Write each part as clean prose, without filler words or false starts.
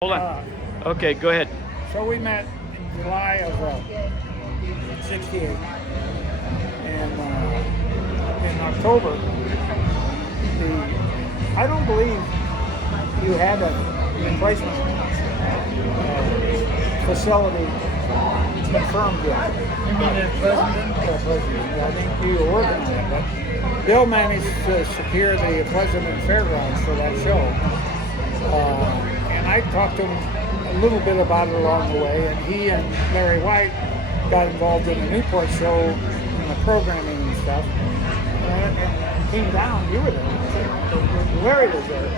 Hold on. Okay, go ahead. So we met in July of '68, and in October, I don't believe you had a replacement facility confirmed yet. You mean at Pleasanton? I think you were working on it, but Bill managed to secure the Pleasanton Fairgrounds for that show. And I talked to him a little bit about it along the way, and he and Larry White got involved in the Newport show and the programming and stuff. And came down, you were there. Larry was there.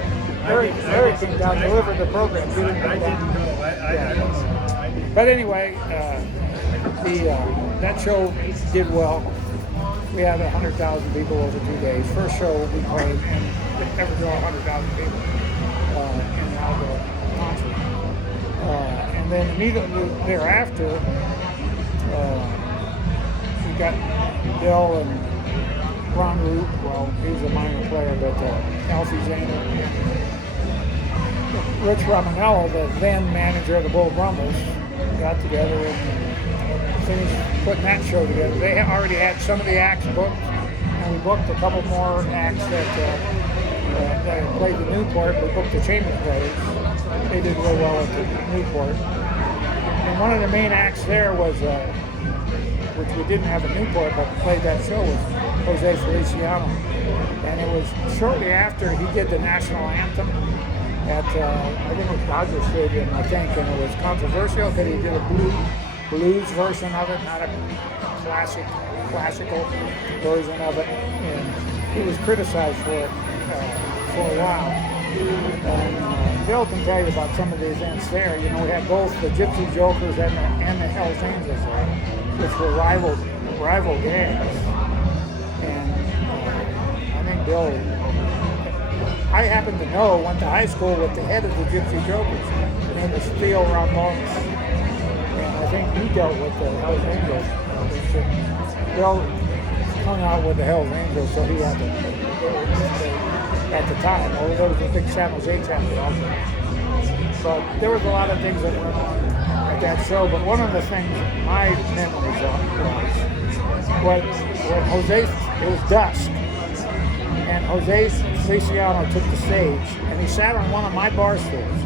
Larry came down, delivered the program. You didn't come down. I don't know. But anyway, that show did well. We had 100,000 people over 2 days. First show we played and ever draw 100,000 people in an outdoor concert. And then immediately thereafter, we got Bill and Ron Root. Well, he's a minor player, but Alfie Zane and Rich Romanello, the then manager of the Bull Brumbles, got together and finished putting that show together. They already had some of the acts booked, and we booked a couple more acts that played the Newport. We booked the Chambers Brothers. They did real well at the Newport. And one of the main acts there was, which we didn't have at Newport, but played that show, was Jose Feliciano. And it was shortly after he did the national anthem at, I think it was Dodger Stadium, I think, and it was controversial because he did a blues version of it, not a classical version of it, and he was criticized for it for a while. And Bill can tell you about some of the events there. You know, we had both the Gypsy Jokers and the Hells Angels there, which were rival gangs. And I think Bill, I happen to know, went to high school with the head of the Gypsy Jokers. His name was Theo Ramones. And I think he dealt with the Hells Angels. Bill hung out with the Hells Angels, so he had to, at the time. Although there was a big San Jose chapter also. But there was a lot of things that went on at that show. But one of the things my memories of was when Jose, it was dusk, and Jose Feliciano took the stage, and he sat on one of my bar stools.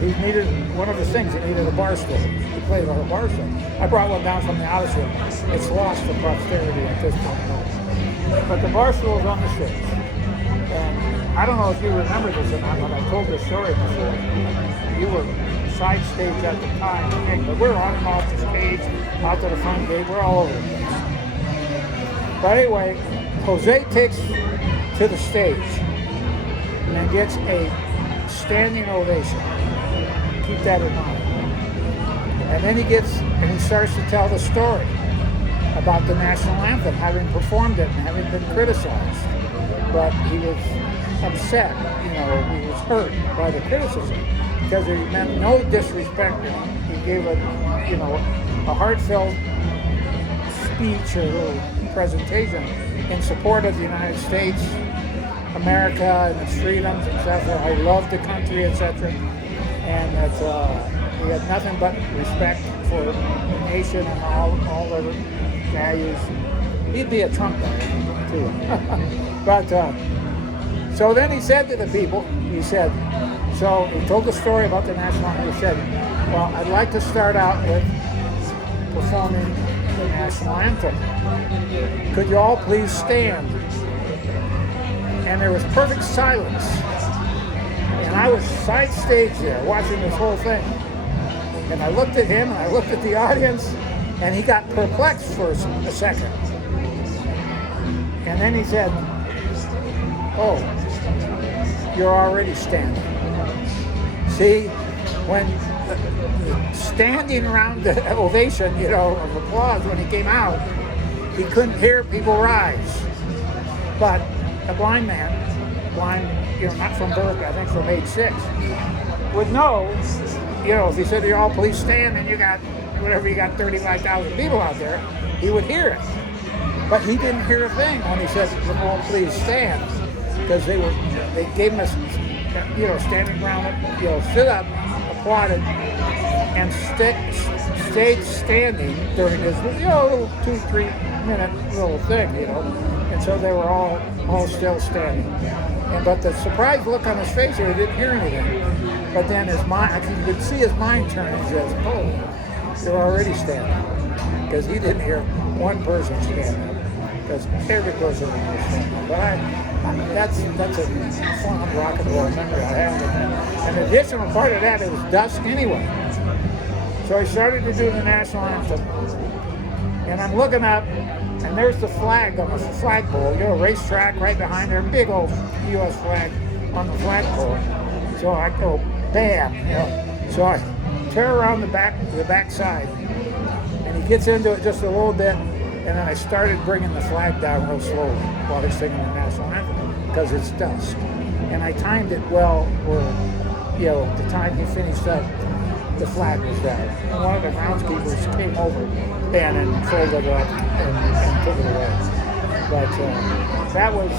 He needed, one of his things, he needed a bar stool. He played on a bar stool. I brought one down from the Odyssey. It's lost to posterity at this point. But the bar stool was on the stage. And I don't know if you remember this or not, but I told this story before. You were side stage at the time, I think, but we're on and off the stage, out to the front gate, we're all over the place. But anyway, Jose takes to the stage and gets a standing ovation. Keep that in mind. And then he starts to tell the story about the national anthem, having performed it and having been criticized. But he was upset, you know, he was hurt by the criticism because he meant no disrespect. He gave a heartfelt speech or little presentation in support of the United States, America and its freedoms, etc. I love the country, etc. And that he had nothing but respect for the nation and all the values. He'd be a Trump guy too. But so then he said to the people, so he told the story about the national anthem. He said, well, I'd like to start out with performing the national anthem. Could you all please stand? And there was perfect silence. And I was side stage there watching this whole thing. And I looked at him and I looked at the audience, and he got perplexed for a second. And then he said, oh, you're already standing. See, when standing around the ovation, of applause when he came out, he couldn't hear people rise. But a blind man, not from birth, I think from age 6, would know, if he said, y'all please stand, and you got 35,000 people out there, he would hear it. But he didn't hear a thing when he said, "Oh, please stand," because they gave him a, standing ground, sit up applauded and stayed standing during his little 2-3 minute little thing, and so they were all still standing. But the surprised look on his face here, he didn't hear anything. But then you could see his mind turn and says, "Oh, you're already standing," because he didn't hear one person stand up, because every person was standing. But that's a fond rock and roll memory I have. An additional part of that, it was dusk anyway. So I started to do the national anthem, and I'm looking up, and there's the flag on the flagpole, racetrack right behind there, big old U.S. flag on the flagpole. So I go, bam, So I tear around the back side, and he gets into it just a little bit, and then I started bringing the flag down real slowly while he's singing the national anthem, because it's dusk. And I timed it well where, the time he finished up, the flag was down. And one of the groundskeepers came over and folded it up and took it away. But that was,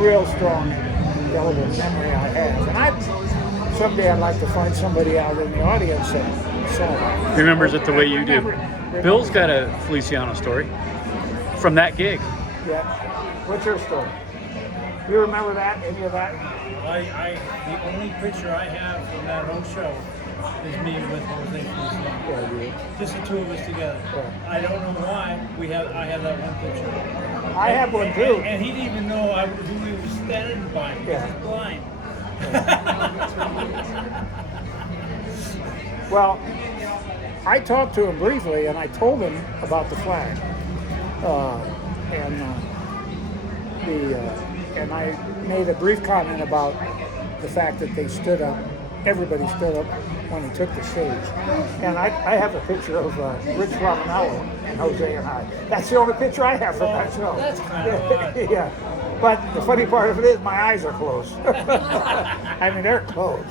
real strong, indelible memory I have. And someday I'd like to find somebody out in the audience that saw that. Remembers it the way you do. Bill's got a Feliciano story from that gig. Yeah. What's your story? You remember that? Any of that? The only picture I have from that whole show is me with Jose Feliciano. Just the two of us together. Yeah. I don't know why I have that one picture. I have one too. And he didn't even know who he was standing by. Yeah. He's blind. Well, I talked to him briefly, and I told him about the flag, and I made a brief comment about the fact that they stood up. Everybody stood up when he took the stage, and I have a picture of Rich Romanello and Jose and I. That's the only picture I have from that show. That's kind of odd. Yeah, but the funny part of it is my eyes are closed. I mean, they're closed.